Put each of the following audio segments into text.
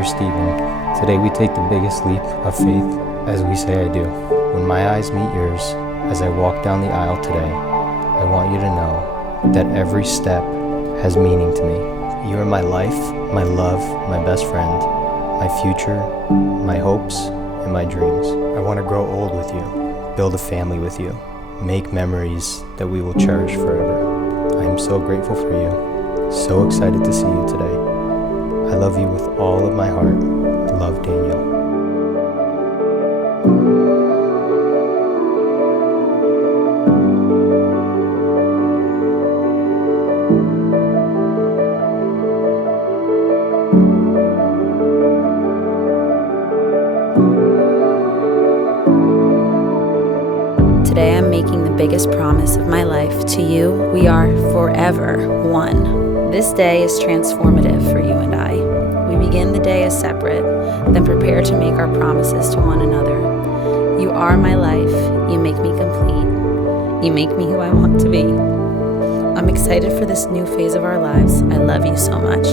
Danielle Stephen. Today we take the biggest leap of faith, as we say I do. When my eyes meet yours, as I walk down the aisle today, I want you to know that every step has meaning to me. You are my life, my love, my best friend, my future, my hopes, and my dreams. I want to grow old with you, build a family with you, make memories that we will cherish forever. I am so grateful for you, so excited to see you today. I love you with all of my heart. Love, Danielle. Today I'm making the biggest promise of my life to you. We are forever one. This day is transformative for you and I. We begin the day as separate, then prepare to make our promises to one another. You are my life. You make me complete. You make me who I want to be. I'm excited for this new phase of our lives. I love you so much.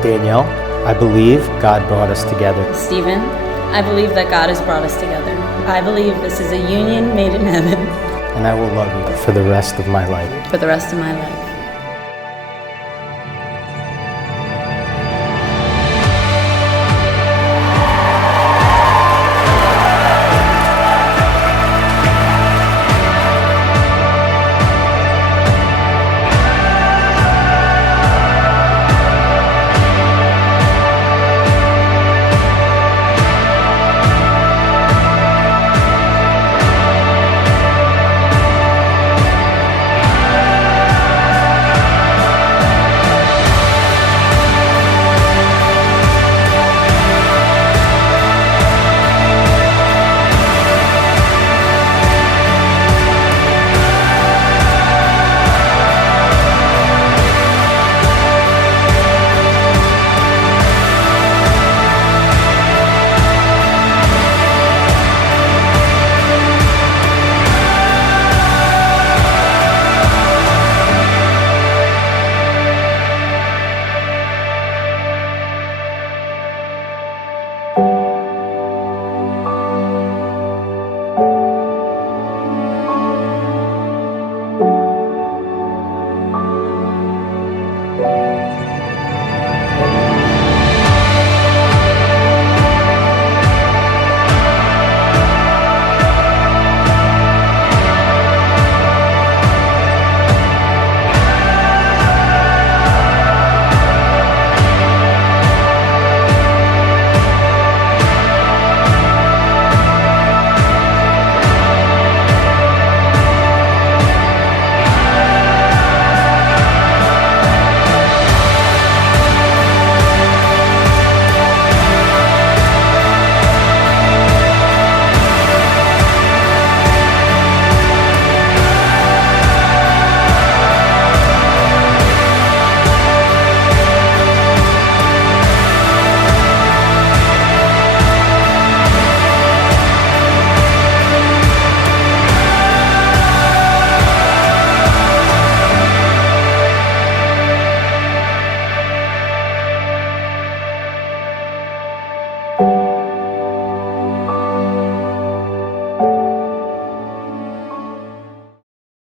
Danielle, I believe God brought us together. Stephen, I believe that God has brought us together. I believe this is a union made in heaven. And I will love you for the rest of my life. For the rest of my life.